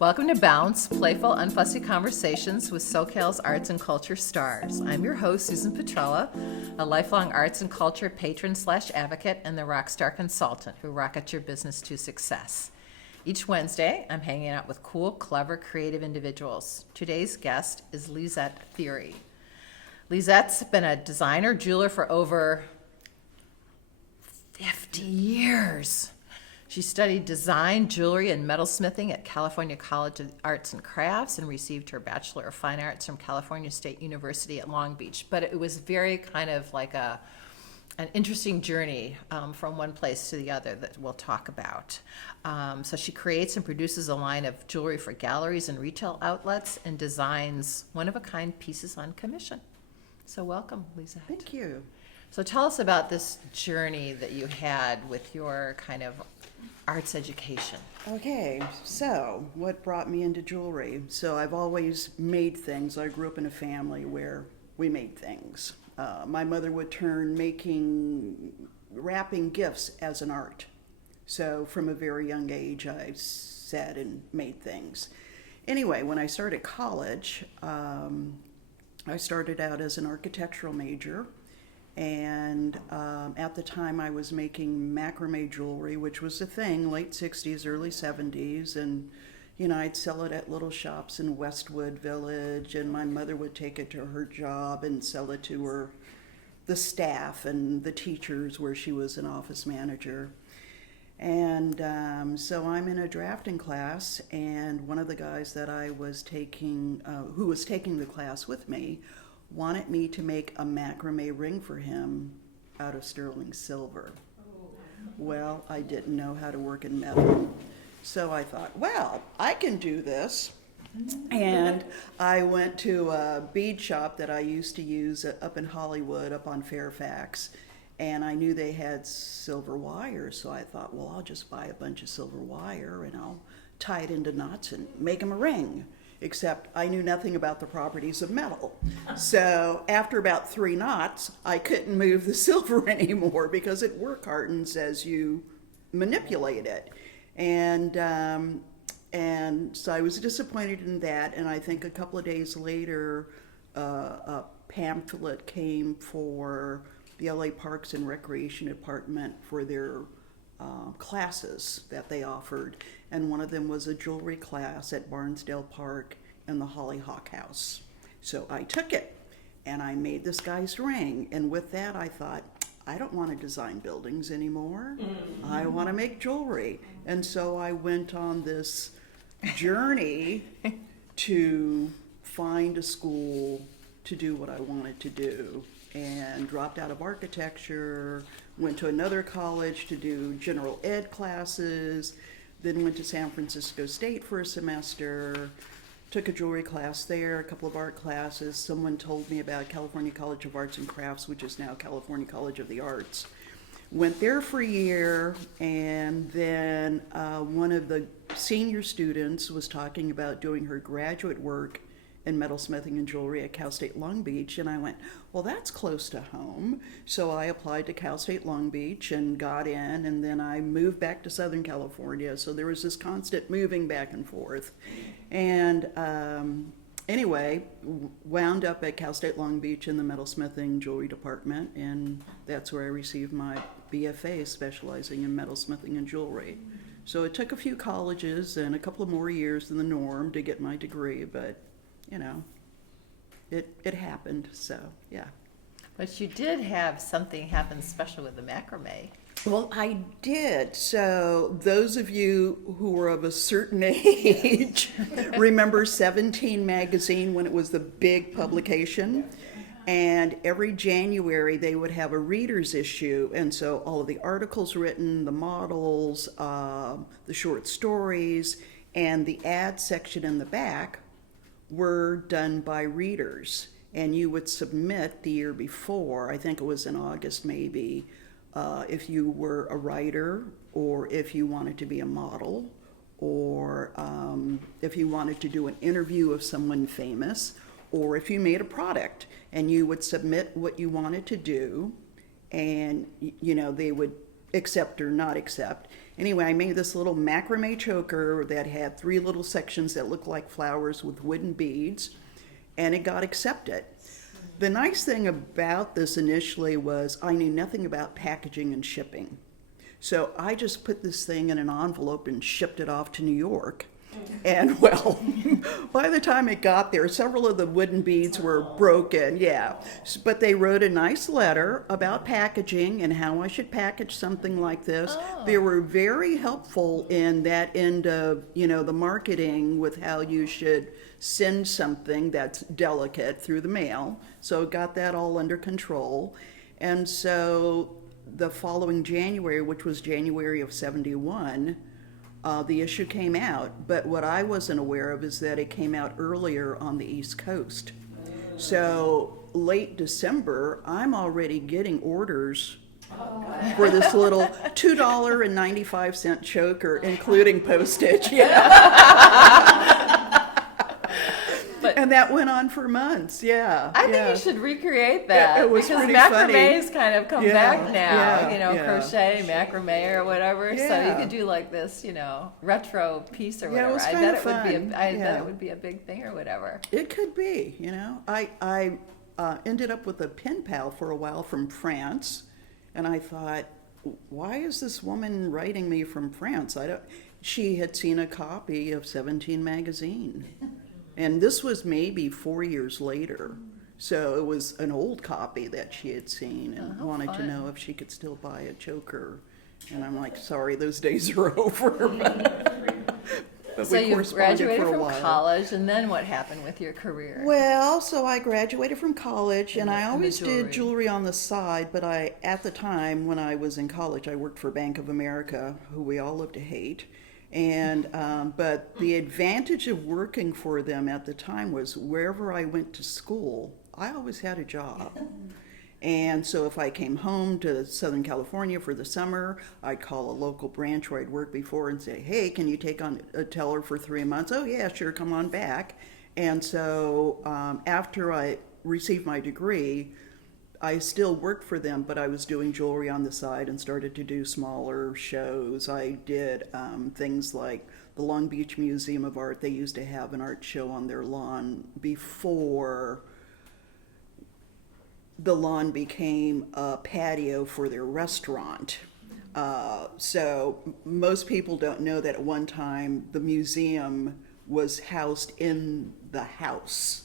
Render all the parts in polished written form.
Welcome to Bounce, playful, unfussy conversations with SoCal's arts and culture stars. I'm your host, Susan Petrella, a lifelong arts and culture patron/advocate and the rockstar consultant who rockets your business to success. Each Wednesday, I'm hanging out with cool, clever, creative individuals. Today's guest is Lisette Thierry. Lisette's been a designer, jeweler for over 50 years. She studied design, jewelry, and metalsmithing at California College of Arts and Crafts and received her Bachelor of Fine Arts from California State University at Long Beach. But it was very kind of like an interesting journey from one place to the other that we'll talk about. So she creates and produces a line of jewelry for galleries and retail outlets and designs one-of-a-kind pieces on commission. So welcome, Lisette. Thank you. So tell us about this journey that you had with your kind of arts education. Okay, so what brought me into jewelry? So I've always made things. I grew up in a family where we made things. My mother would turn wrapping gifts as an art. So from a very young age, I sat and made things. Anyway, when I started college, I started out as an architectural major. And at the time I was making macrame jewelry, which was a thing, late 60s, early 70s. And, I'd sell it at little shops in Westwood Village. And my mother would take it to her job and sell it to the staff and the teachers where she was an office manager. And so I'm in a drafting class, and one of the guys that I was taking, who was taking the class with me, wanted me to make a macrame ring for him out of sterling silver. Well, I didn't know how to work in metal. So I thought, well, I can do this. And I went to a bead shop that I used to use up in Hollywood, up on Fairfax. And I knew they had silver wire. So I thought, well, I'll just buy a bunch of silver wire and I'll tie it into knots and make them a ring. Except I knew nothing about the properties of metal. So after about 3 knots, I couldn't move the silver anymore because it work hardens as you manipulate it. And so I was disappointed in that, and I think a couple of days later, a pamphlet came for the LA Parks and Recreation Department for their classes that they offered, and one of them was a jewelry class at Barnesdale Park and the Hollyhock House. So I took it and I made this guy's ring, and with that I thought, I don't want to design buildings anymore. I want to make jewelry. And so I went on this journey to find a school to do what I wanted to do, and dropped out of architecture, went to another college to do general ed classes, then went to San Francisco State for a semester, took a jewelry class there, a couple of art classes. Someone told me about California College of Arts and Crafts, which is now California College of the Arts. Went there for a year, and then one of the senior students was talking about doing her graduate work in metalsmithing and jewelry at Cal State Long Beach, and I went, well, that's close to home. So I applied to Cal State Long Beach and got in, and then I moved back to Southern California, so there was this constant moving back and forth. And anyway, wound up at Cal State Long Beach in the metalsmithing jewelry department, and that's where I received my BFA, specializing in metalsmithing and jewelry. So it took a few colleges and a couple of more years than the norm to get my degree, but it happened, so yeah. But you did have something happen special with the macrame. Well, I did. So those of you who were of a certain age remember 17 magazine when it was the big publication. And every January they would have a reader's issue. And so all of the articles written, the models, the short stories, and the ad section in the back were done by readers. And you would submit the year before, I think it was in August maybe, if you were a writer, or if you wanted to be a model, or if you wanted to do an interview of someone famous, or if you made a product, and you would submit what you wanted to do, and they would accept or not accept. Anyway, I made this little macrame choker that had 3 little sections that looked like flowers with wooden beads, and it got accepted. The nice thing about this initially was I knew nothing about packaging and shipping. So I just put this thing in an envelope and shipped it off to New York. And well, by the time it got there, several of the wooden beads were broken, yeah. But they wrote a nice letter about packaging and how I should package something like this. Oh. They were very helpful in that end of, the marketing with how you should send something that's delicate through the mail. So got that all under control. And so the following January, which was January of 71, the issue came out, but what I wasn't aware of is that it came out earlier on the East Coast. So late December, I'm already getting orders for this little $2.95 choker, including postage. And that went on for months, yeah. I think you should recreate that. It was because pretty macrame's funny. kind of come Yeah, back now, yeah. crochet, macrame or whatever. So you Yeah. could do like this, retro piece or Yeah, it whatever. was I kinda bet it would be fun. I bet Yeah. it would be a big thing or whatever. It could be, I ended up with a pen pal for a while from France, and I thought, why is this woman writing me from France? She had seen a copy of 17 magazine. And this was maybe 4 years later. So it was an old copy that she had seen and wanted to know if she could still buy a choker. And I'm like, sorry, those days are over. But So we you corresponded graduated for a from while. college, and then what happened with your career? Well, so I graduated from college, and I And the always jewelry. did jewelry on the side, but at the time when I was in college, I worked for Bank of America, who we all love to hate. And but the advantage of working for them at the time was wherever I went to school, I always had a job. And so if I came home to Southern California for the summer, I'd call a local branch where I'd worked before and say, hey, can you take on a teller for 3 months? Oh yeah, sure, come on back. And so after I received my degree, I still worked for them, but I was doing jewelry on the side and started to do smaller shows. I did things like the Long Beach Museum of Art. They used to have an art show on their lawn before the lawn became a patio for their restaurant. So most people don't know that at one time the museum was housed in the house.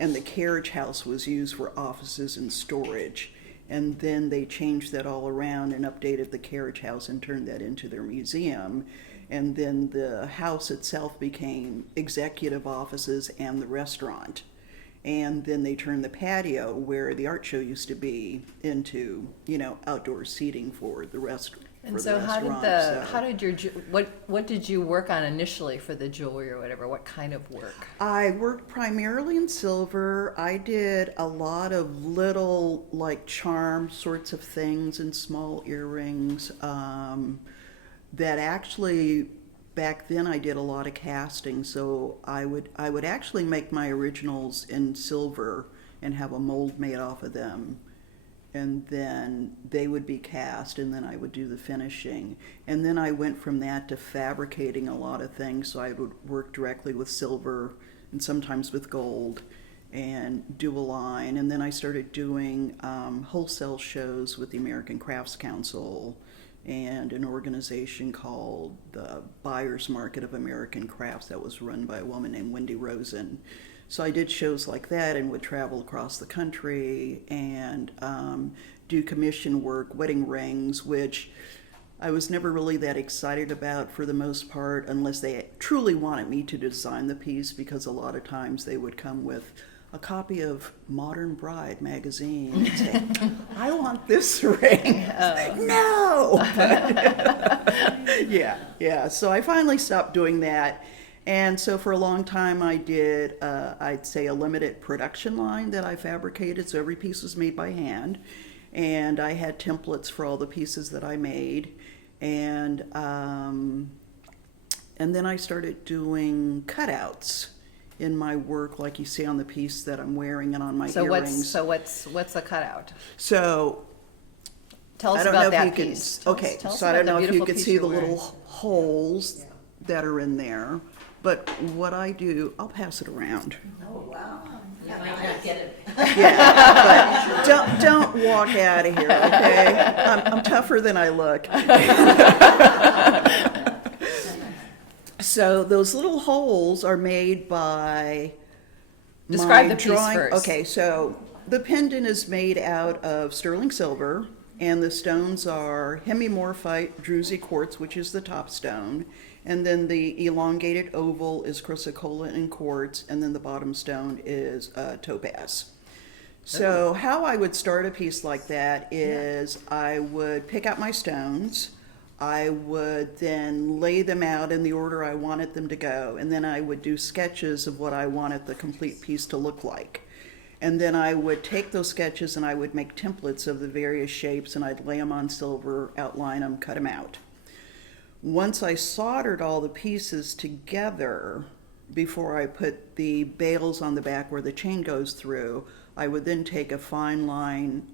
And the carriage house was used for offices and storage. And then they changed that all around and updated the carriage house and turned that into their museum. And then the house itself became executive offices and the restaurant. And then they turned the patio where the art show used to be into, outdoor seating for the restaurant. And so what did you work on initially for the jewelry or whatever? What kind of work? I worked primarily in silver. I did a lot of little charm sorts of things and small earrings that actually back then I did a lot of casting. So I would actually make my originals in silver and have a mold made off of them. And then they would be cast, and then I would do the finishing. And then I went from that to fabricating a lot of things. So I would work directly with silver and sometimes with gold and do a line. And then I started doing wholesale shows with the American Crafts Council and an organization called the Buyers Market of American Crafts that was run by a woman named Wendy Rosen. So I did shows like that and would travel across the country and do commission work, wedding rings, which I was never really that excited about for the most part, unless they truly wanted me to design the piece, because a lot of times they would come with a copy of Modern Bride magazine and say, I want this ring. No! Yeah. So I finally stopped doing that. And so for a long time I did, I'd say, a limited production line that I fabricated. So every piece was made by hand. And I had templates for all the pieces that I made. And then I started doing cutouts in my work, like you see on the piece that I'm wearing and on my earrings. What's a cutout? So Tell us I don't about know that if you piece. can. Okay, Tell us so I about don't the know if you beautiful could piece see you're the wearing. little holes that are in there, but what I do, I'll pass it around. You might not get it. Yeah, but don't walk out of here, okay? I'm tougher than I look. So those little holes are made by Describe my the piece drawing. first. Okay, so the pendant is made out of sterling silver, and the stones are hemimorphite druzy quartz, which is the top stone, and then the elongated oval is chrysocolla and quartz, and then the bottom stone is topaz. So how I would start a piece like that is I would pick out my stones. I would then lay them out in the order I wanted them to go, and then I would do sketches of what I wanted the complete piece to look like. And then I would take those sketches and I would make templates of the various shapes, and I'd lay them on silver, outline them, cut them out. Once I soldered all the pieces together, before I put the bales on the back where the chain goes through, I would then take a fine line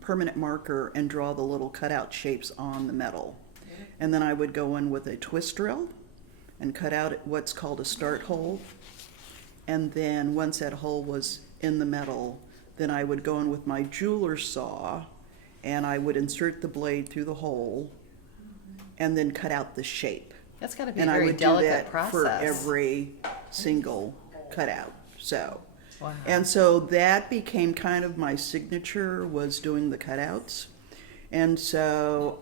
permanent marker and draw the little cutout shapes on the metal. And then I would go in with a twist drill and cut out what's called a start hole. And then once that hole was in the metal, then I would go in with my jeweler's saw and I would insert the blade through the hole and then cut out the shape. That's got to be And a I very would do delicate that process. for every single cutout. So, Wow. and so that became kind of my signature, was doing the cutouts. And so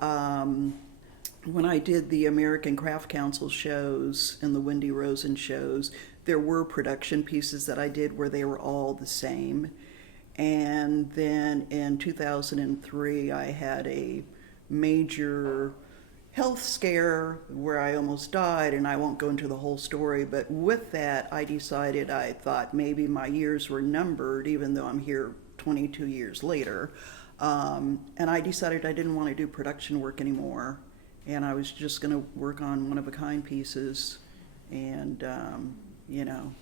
when I did the American Craft Council shows and the Wendy Rosen shows, there were production pieces that I did where they were all the same. And then in 2003, I had a major health scare where I almost died, and I won't go into the whole story, but with that, I thought maybe my years were numbered, even though I'm here 22 years later. And I decided I didn't want to do production work anymore, and I was just going to work on one-of-a-kind pieces, and, you know,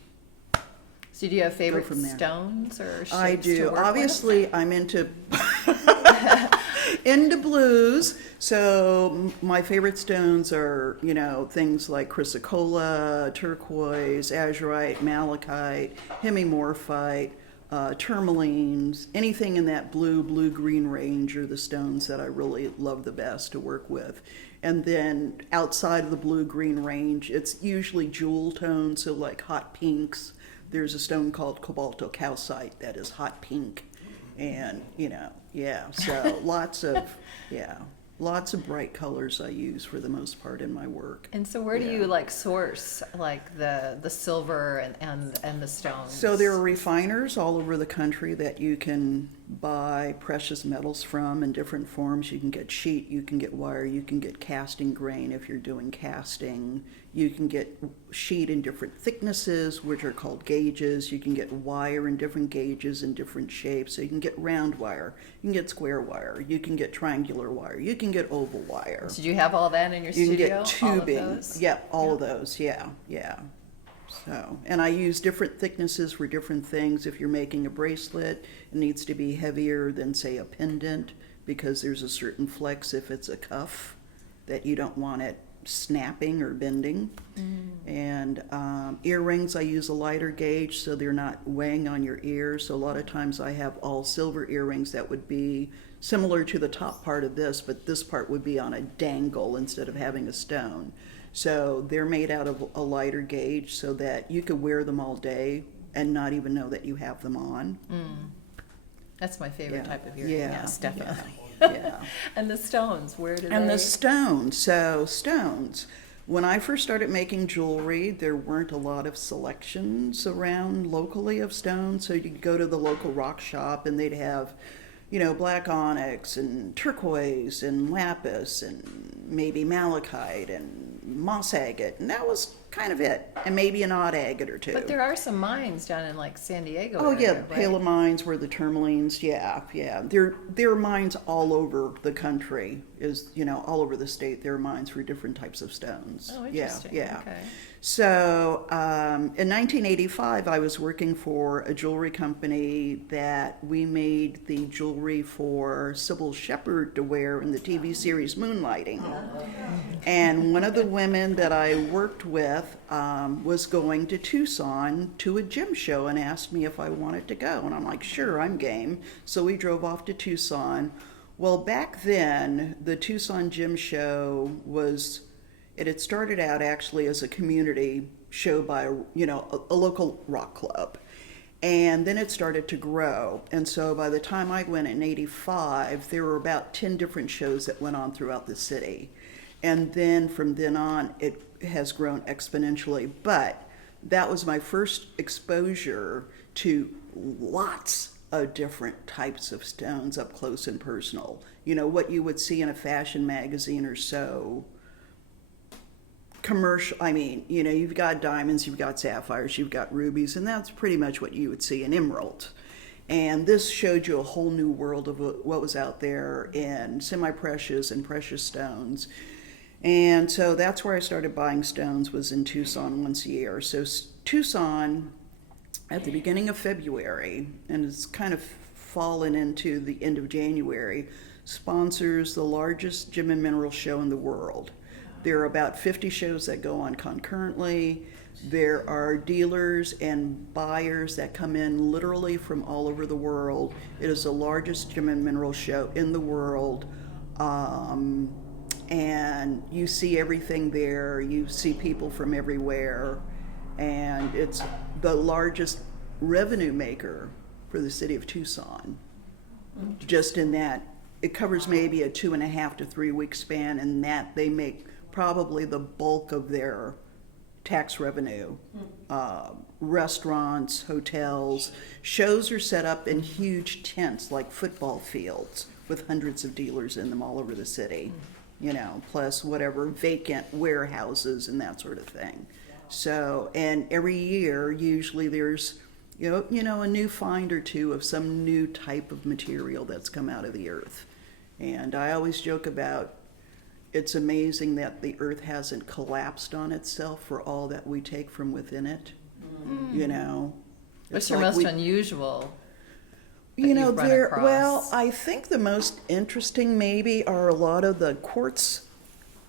So do you have favorite from there. stones or shapes I to do. work with? Obviously, I'm into into blues. So my favorite stones are, you know, things like chrysocolla, turquoise, azurite, malachite, hemimorphite, tourmalines. Anything in that blue-green range are the stones that I really love the best to work with. And then outside of the blue-green range, it's usually jewel tones, so like hot pinks. There's a stone called cobaltocalcite that is hot pink. And, you know, yeah, so lots of bright colors I use for the most part in my work. And so where do Yeah. you like source like the silver and the stones? So there are refiners all over the country that you can buy precious metals from in different forms. You can get sheet, you can get wire, you can get casting grain if you're doing casting. You can get sheet in different thicknesses, which are called gauges. You can get wire in different gauges and different shapes. So you can get round wire, you can get square wire, you can get triangular wire, you can get oval wire. Did you have all that in your You can studio? get All of tubing. those? Yeah, all of those. Yeah. So, and I use different thicknesses for different things. If you're making a bracelet, it needs to be heavier than, say, a pendant, because there's a certain flex if it's a cuff that you don't want it snapping or bending. And earrings, I use a lighter gauge so they're not weighing on your ears. So a lot of times I have all silver earrings that would be similar to the top part of this, but this part would be on a dangle instead of having a stone. So they're made out of a lighter gauge so that you could wear them all day and not even know that you have them on. That's my favorite Yeah. type of earring. Yeah. Yes, definitely. Yeah. And the stones, where do And they? the stones. So stones. When I first started making jewelry, there weren't a lot of selections around locally of stones. So you could go to the local rock shop and they'd have, you know, black onyx and turquoise and lapis and maybe malachite and moss agate. And that was kind of it, and maybe an odd agate or two. But there are some mines down in like San Diego Oh yeah, area, the right? Pala mines where the tourmalines, yeah. There are mines all over the country, all over the state. There are mines for different types of stones. Oh, interesting. Yeah. Okay. So in 1985, I was working for a jewelry company that we made the jewelry for Sybil Shepherd to wear in the TV series Moonlighting. And one of the women that I worked with was going to Tucson to a gem show and asked me if I wanted to go. And I'm like, sure, I'm game. So we drove off to Tucson. Well, back then, the Tucson Gem Show it had started out actually as a community show by, a local rock club. And then it started to grow. And so by the time I went in 85, there were about 10 different shows that went on throughout the city. And then from then on, it has grown exponentially. But that was my first exposure to lots of different types of stones up close and personal. What you would see in a fashion magazine or so. Commercial, you've got diamonds, you've got sapphires, you've got rubies, and that's pretty much what you would see in emerald. And this showed you a whole new world of what was out there in semi-precious and precious stones. And so that's where I started buying stones, was in Tucson once a year. So Tucson, at the beginning of February, and it's kind of fallen into the end of January, sponsors the largest gem and mineral show in the world. There are about 50 shows that go on concurrently. There are dealers and buyers that come in literally from all over the world. It is the largest gem and mineral show in the world. And you see everything there. You see people from everywhere. And it's the largest revenue maker for the city of Tucson. Just in that, it covers maybe a 2.5 to 3 week span, and that they make probably the bulk of their tax revenue. Restaurants, hotels, shows are set up in huge tents like football fields with hundreds of dealers in them all over the city, plus whatever vacant warehouses and that sort of thing. So, and every year usually there's a new find or two of some new type of material that's come out of the earth. And I always joke about, it's amazing that the earth hasn't collapsed on itself for all that we take from within it. What's It's your like most unusual? that You know, you've run there. across? Well, I think the most interesting maybe are a lot of the quartz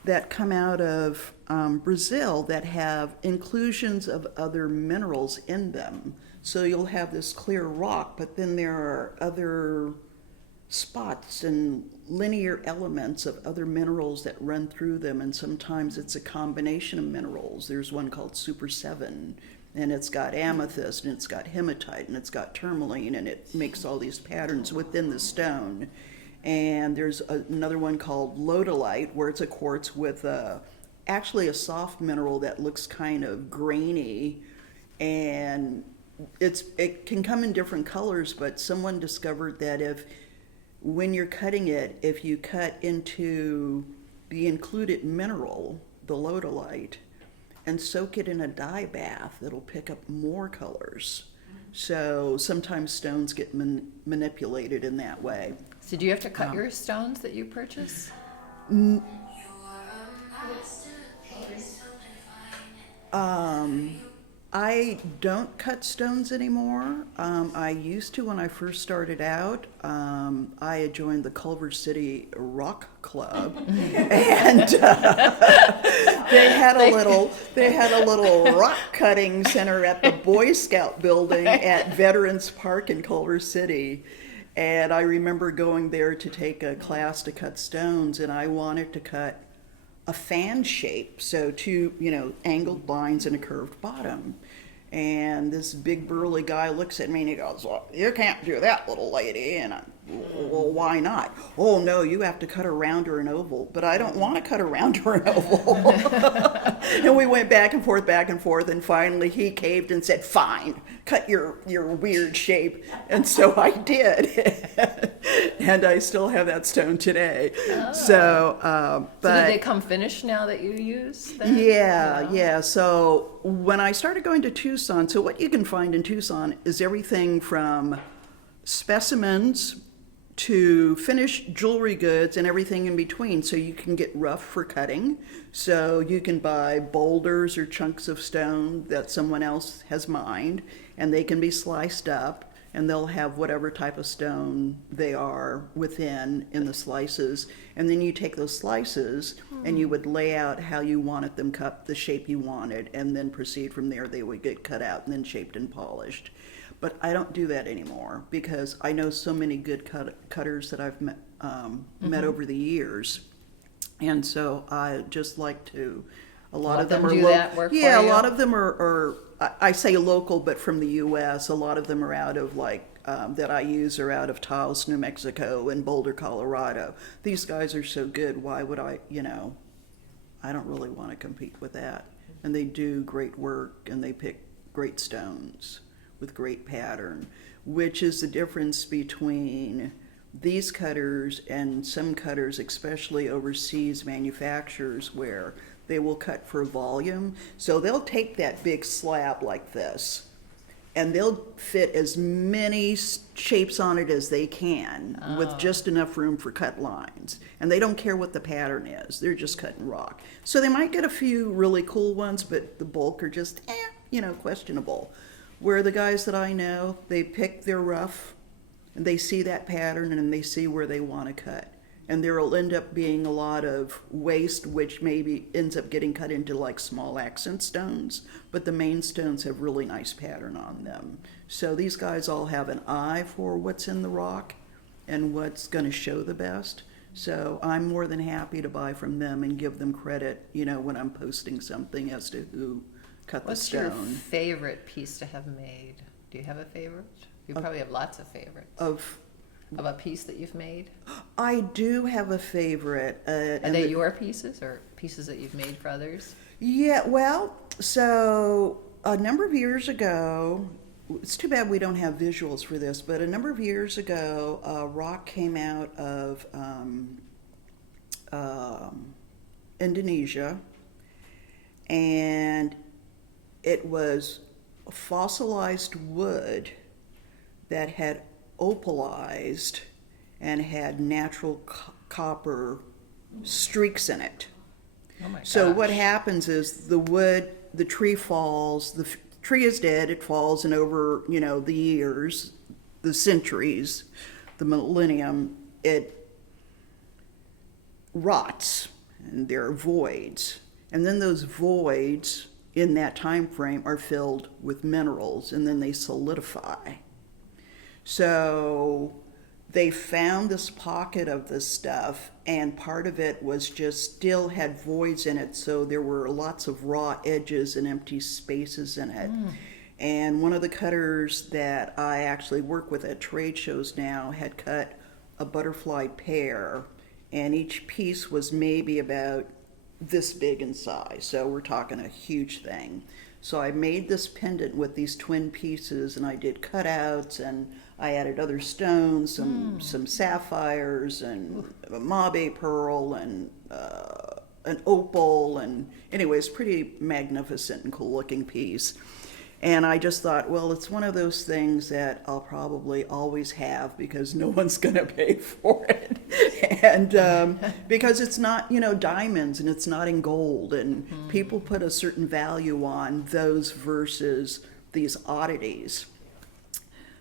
that come out of Brazil that have inclusions of other minerals in them. So you'll have this clear rock, but then there are other spots and linear elements of other minerals that run through them, and sometimes it's a combination of minerals. There's one called Super 7, and it's got amethyst, and it's got hematite, and it's got tourmaline, and it makes all these patterns within the stone. And there's another one called lodolite, where it's a quartz with actually a soft mineral that looks kind of grainy, and it can come in different colors, but someone discovered that when you're cutting it, if you cut into the included mineral, the lodolite, and soak it in a dye bath, it'll pick up more colors. So sometimes stones get manipulated in that way. So do you have to cut your stones that you purchase? I don't cut stones anymore. I used to when I first started out. I had joined the Culver City Rock Club, and they had a little rock cutting center at the Boy Scout building at Veterans Park in Culver City. And I remember going there to take a class to cut stones, and I wanted to cut a fan shape, so two, angled lines and a curved bottom. And this big burly guy looks at me and he goes, "Well, you can't do that, little lady." And Well, why not? Oh, no, you have to cut a round or an oval. But I don't want to cut a round or an oval. And we went back and forth, and finally he caved and said, fine, cut your weird shape. And so I did. And I still have that stone today. Oh. So, So but did they come finished now that you use them? yeah. So when I started going to Tucson, so what you can find in Tucson is everything from specimens to finished jewelry goods and everything in between. So you can get rough for cutting. So you can buy boulders or chunks of stone that someone else has mined, and they can be sliced up, and they'll have whatever type of stone they are within in the slices. And then you take those slices and you would lay out how you wanted them cut, the shape you wanted, and then proceed from there. They would get cut out and then shaped and polished. But I don't do that anymore because I know so many good cutters that I've met over the years. And so I just like to, a lot Let of them them are do that work yeah, for a you? lot of them are I say local, but from the U.S. A lot of them are out of that I use are out of Taos, New Mexico, and Boulder, Colorado. These guys are so good. Why would I don't really want to compete with that. And they do great work, and they pick great stones with great pattern, which is the difference between these cutters and some cutters, especially overseas manufacturers, where they will cut for volume. So they'll take that big slab like this, and they'll fit as many shapes on it as they can with just enough room for cut lines. And they don't care what the pattern is. They're just cutting rock. So they might get a few really cool ones, but the bulk are just, questionable. Where the guys that I know, they pick their rough, and they see that pattern, and they see where they want to cut. And there will end up being a lot of waste, which maybe ends up getting cut into like small accent stones, but the main stones have really nice pattern on them. So these guys all have an eye for what's in the rock and what's going to show the best. So I'm more than happy to buy from them and give them credit, when I'm posting something as to who cut What's the your stone. favorite piece to have made? Do you have a favorite? You probably have lots of favorites. Of a piece that you've made? I do have a favorite. Are they your pieces or pieces that you've made for others? Yeah, well, so a number of years ago, it's too bad we don't have visuals for this, but a number of years ago, a rock came out of Indonesia, and it was fossilized wood that had opalized and had natural copper streaks in it. Oh my So gosh. what happens is the tree falls, the tree is dead, it falls, and over, the years, the centuries, the millennium, it rots, and there are voids. And then those voids in that time frame are filled with minerals, and then they solidify. So they found this pocket of this stuff, and part of it was just still had voids in it, so there were lots of raw edges and empty spaces in it. And one of the cutters that I actually work with at trade shows now had cut a butterfly pear, and each piece was maybe about this big in size, so we're talking a huge thing. So I made this pendant with these twin pieces, and I did cutouts, and I added other stones, some sapphires, and a mabe pearl, and an opal, and anyways, pretty magnificent and cool looking piece. And I just thought, well, it's one of those things that I'll probably always have because no one's going to pay for it. And because it's not, diamonds, and it's not in gold, and people put a certain value on those versus these oddities.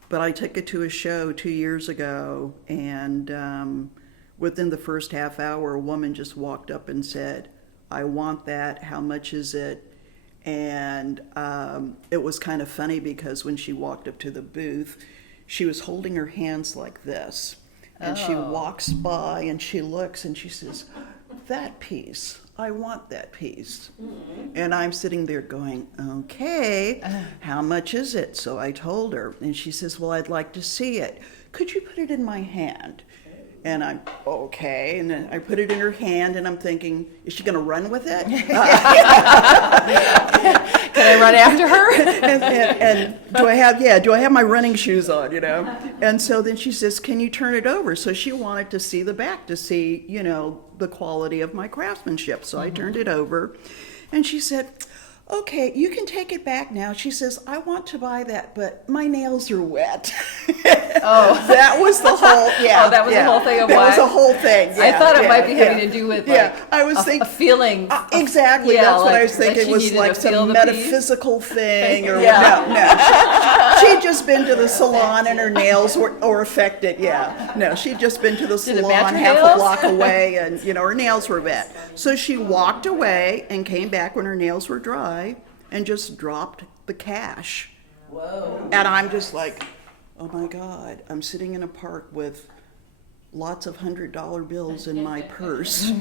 But I took it to a show 2 years ago, and within the first half hour, a woman just walked up and said, I want that, how much is it? And it was kind of funny because when she walked up to the booth, she was holding her hands like this. And she walks by and she looks and she says, that piece. I want that piece. And I'm sitting there going, okay, how much is it? So I told her, and she says, well, I'd like to see it. Could you put it in my hand? And I'm, okay. And then I put it in her hand, and I'm thinking, is she going to run with it? Can I run after her? and do I have my running shoes on, you know? And so then she says, can you turn it over? So she wanted to see the back to see, you know, the quality of my craftsmanship. So I turned it over, and she said, okay, you can take it back now. She says, I want to buy that, but my nails are wet. Oh. That was the whole, yeah. Oh, that was the whole thing of That why? was the whole thing, I thought it might be yeah. having to do with like I was a thinking, feeling. exactly, Yeah, that's what I like was thinking. she It was needed like to feel some the metaphysical thing or Yeah. no. She'd just been to the salon and her nails were affected, yeah. No, she'd just been to the Did it match salon her half nails? a block away and, you know, her nails were wet. So she walked away and came back when her nails were dry and just dropped the cash. Whoa. And I'm just like, oh my God, I'm sitting in a park with lots of $100 bills in my purse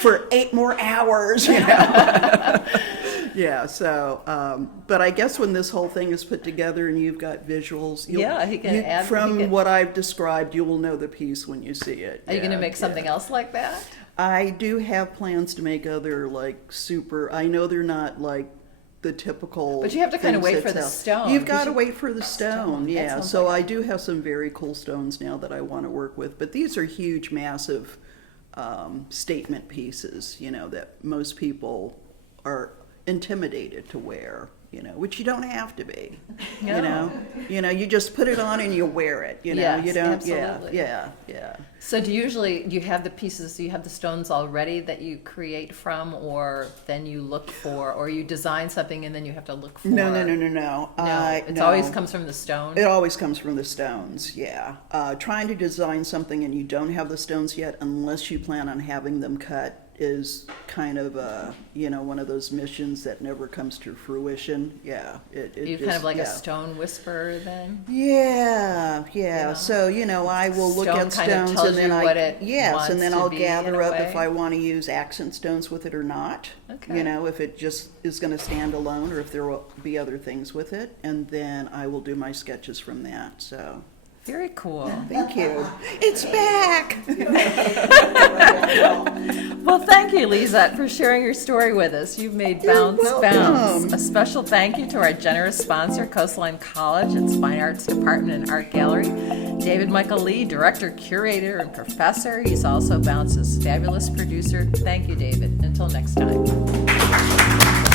for 8 more hours, you know. Yeah, so, but I guess when this whole thing is put together and you've got visuals, Yeah, he can add- from he can- what I've described, you will know the piece when you see it. Are you going to Yeah, make something yeah. else like that? I do have plans to make other like super. I know they're not like the typical. But you have to kinda things wait that for the sell. stone, You've 'cause got to you- wait for the stone. That Yeah. sounds So like I do have some very cool stones now that I want to work with. But these are huge, massive statement pieces. You know that most people are intimidated to wear. You know, which you don't have to be. No. You know, you just put it on and you wear it. You know, Yes, you don't. absolutely. Yeah. So do you have the pieces, do you have the stones already that you create from, or then you look for, or you design something and then you have to look for? No. No, it no. always comes from the stone? It always comes from the stones, yeah. Trying to design something and you don't have the stones yet, unless you plan on having them cut, is kind of one of those missions that never comes to fruition. Yeah, You're kind of like a stone whisperer then? Yeah. know? So I will look Stone at kind of stones tells and then you what it wants and then to I'll be in gather a up if way? I want to use accent stones with it or not. Okay. If it just is going to stand alone or if there will be other things with it, and then I will do my sketches from that. So. Very cool. Thank you. It's back. Well, thank you, Lisette, for sharing your story with us. You've made Bounce You're Bounce. welcome. A special thank you to our generous sponsor, Coastline College, its Fine Arts Department and Art Gallery. David Michael Lee, Director, Curator, and Professor. He's also Bounce's fabulous producer. Thank you, David. Until next time.